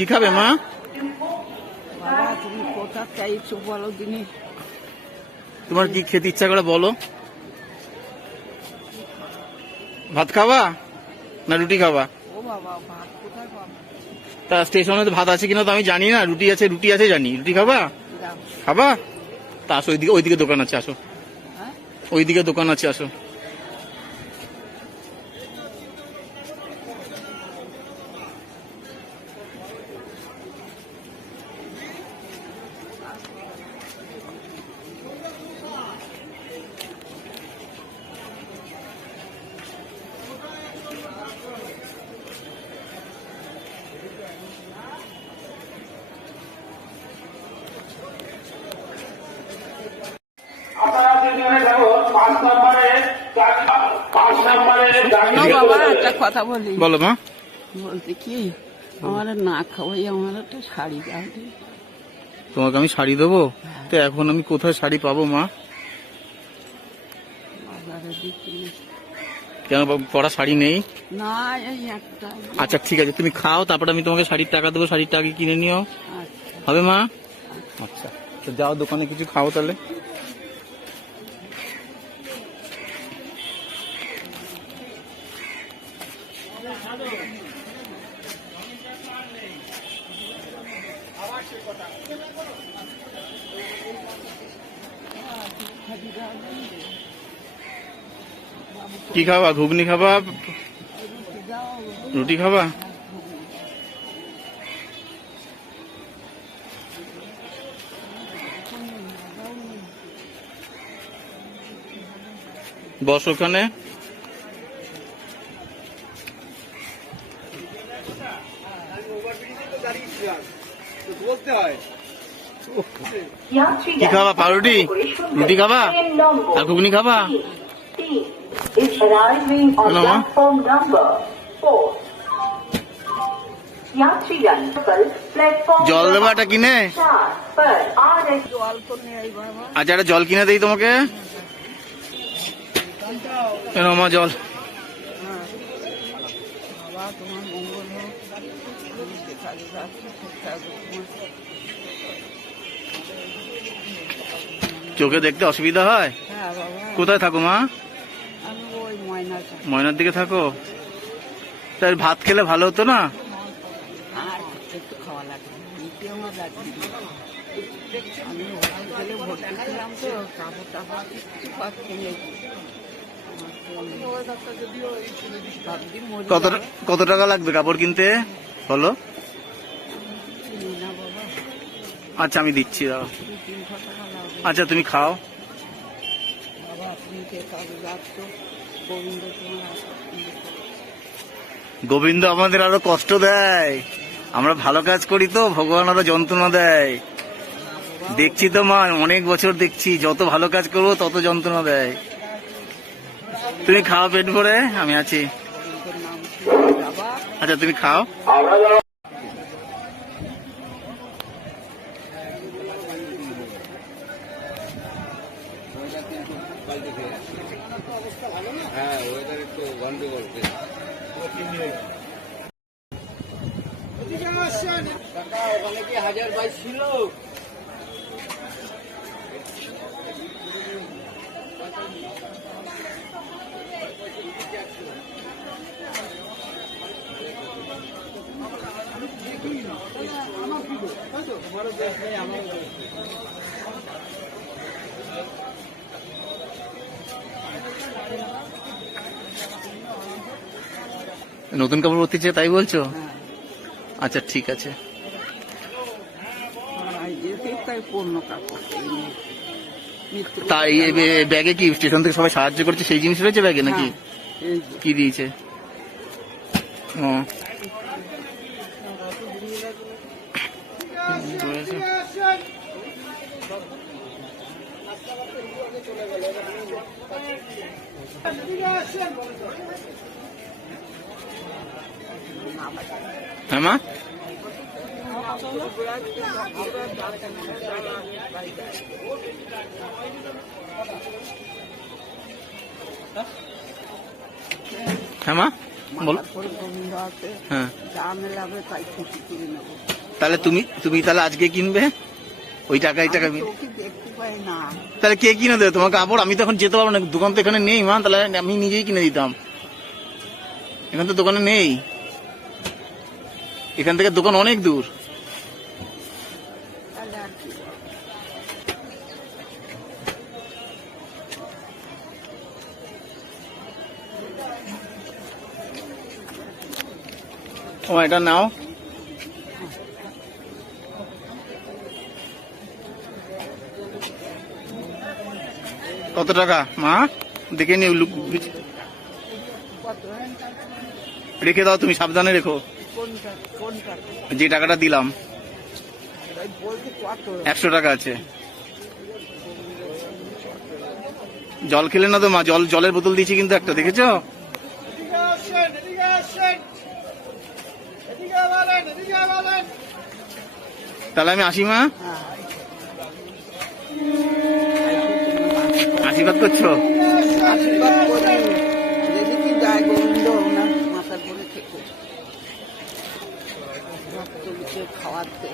কি খাবে মা? বাবা তুমি কোথা চাইছো বলো দিনে। তোমার কি খেতে ইচ্ছা করে বলো। ভাত খাবা না রুটি খাবা? ও বাবা ভাত কোথায় পাবো? তা স্টেশনে তো ভাত আছে কিনা তো আমি জানি না। রুটি আছে জানি। রুটি খাবা? দাও। খাবা? তা আসো, ওইদিকে দোকান আছে, আসো। হ্যাঁ ওইদিকে দোকান আছে, আসো। বাবা একটা কথা বলি। বলো মা। বলতে কি আমার না খাওয়াই আমার একটা শাড়ি দাও দি। তোমাকে আমি শাড়ি দেবো? তো এখন আমি কোথায় শাড়ি পাবো মা? বাজারে দেখি কেন পরা শাড়ি নেই? না এই একটা। আচ্ছা ঠিক আছে, তুমি খাও, তারপরে আমি তোমাকে শাড়ির টাকা দেবো। শাড়িটা আগে কিনে নিও, আচ্ছা হবে মা? আচ্ছা, তো যাও দোকানে কিছু খাও তাহলে। কি খাবা? ঘুগনি খাবা? রুটি খাবা? বস ওখানে। কি খাবা? পাউরুটি? রুটি খাবা আর ঘুগনি খাবা? জল দেবো একটা কিনে? জল তো নেই বাবা। আচ্ছা, একটা জল কিনে দেই তোমাকে। মা জল। বাবা তোমার মঙ্গল হোক। তুমি যেখানে যাচ্ছ ঠিকঠাক চোখে দেখতে অসুবিধা হয়? হ্যাঁ বাবা। কোথায় থাকো মা? আমি ওই ময়নাটা। ময়নার দিকে থাকো? তাই ভাত খেলে ভালো হতো না? আর একটু খাওয়া লাগবে, নিতে আমার লাগবে। আমি হসপিটালে ভর্তি ছিলাম তো, কাপড় টাপড় কিচ্ছু পাচ্ছি না। কত টাকা লাগবে কাপড় কিনতে বলো? না বাবা, আচ্ছা আমি দিচ্ছি, দাও। 200-300 টাকা লাগবে। আচ্ছা তুমি খাও। বাবা তুমি যে কাজে যাচ্ছ, গোবিন্দ তোমার গোবিন্দ আমাদের আরো কষ্ট দেয়। আমরা ভালো কাজ করি তো ভগবান আরো যন্ত্রণা দেয়। দেখছি তো মা, অনেক বছর দেখছি, যত ভালো কাজ করবো তত যন্ত্রণা দেয়। তুমি খাও পেট ভরে, আমি আছি। আচ্ছা তুমি খাও। হ্যাঁ ওয়েদার একটু গন্ডগোল। ওখানে কি 1022 ছিল? নতুন কাপড় পরতে চাই তাই বলছো? আচ্ছা ঠিক আছে। তাই পূর্ণ কাপড় তাই ব্যাগে কি স্টেশন থেকে সবাই সাহায্য করছে সেই জিনিস রয়েছে ব্যাগে নাকি? কি দিয়েছে? ও হ্যাঁ মা। হ্যাঁ মা। বলো। মাথার পরে গোবিন্দ আছে, হ্যাঁ, যা মেলাবে তাই খুশি করে নেবো। তাহলে তুমি তাহলে আজকে কিনবে ওই টাকা এই টাকা আমি চোখে দেখতে পাই না। তাহলে কে কিনে দেবে তোমার কাপড়? আমি তো এখন যেতে পারবো না, দোকান তো এখানে নেই মা, তাহলে আমি নিজেই কিনে দিতাম। এখান তো দোকানে নেই, এখান থেকে দোকান অনেক দূর। তাহলে আর কি বলবো? ও এটা নাও। কত টাকা মা? দেখে নিও, কত? রেখে দাও, তুমি সাবধানে রেখো। কোনটা কোনটা? যে টাকাটা দিলাম ওই বলতে কত? 100 টাকা আছে। জল খেলে না তো মা? জলের বোতল দিয়েছি কিন্তু একটা, দেখেছো? তাহলে আমি আসি মা, হ্যাঁ, আশীর্বাদ করছো? আশীর্বাদ করি। যেদিকে যায় গোবিন্দ ওনার মাথার পরে থেকে রক্ত খাওয়াতে।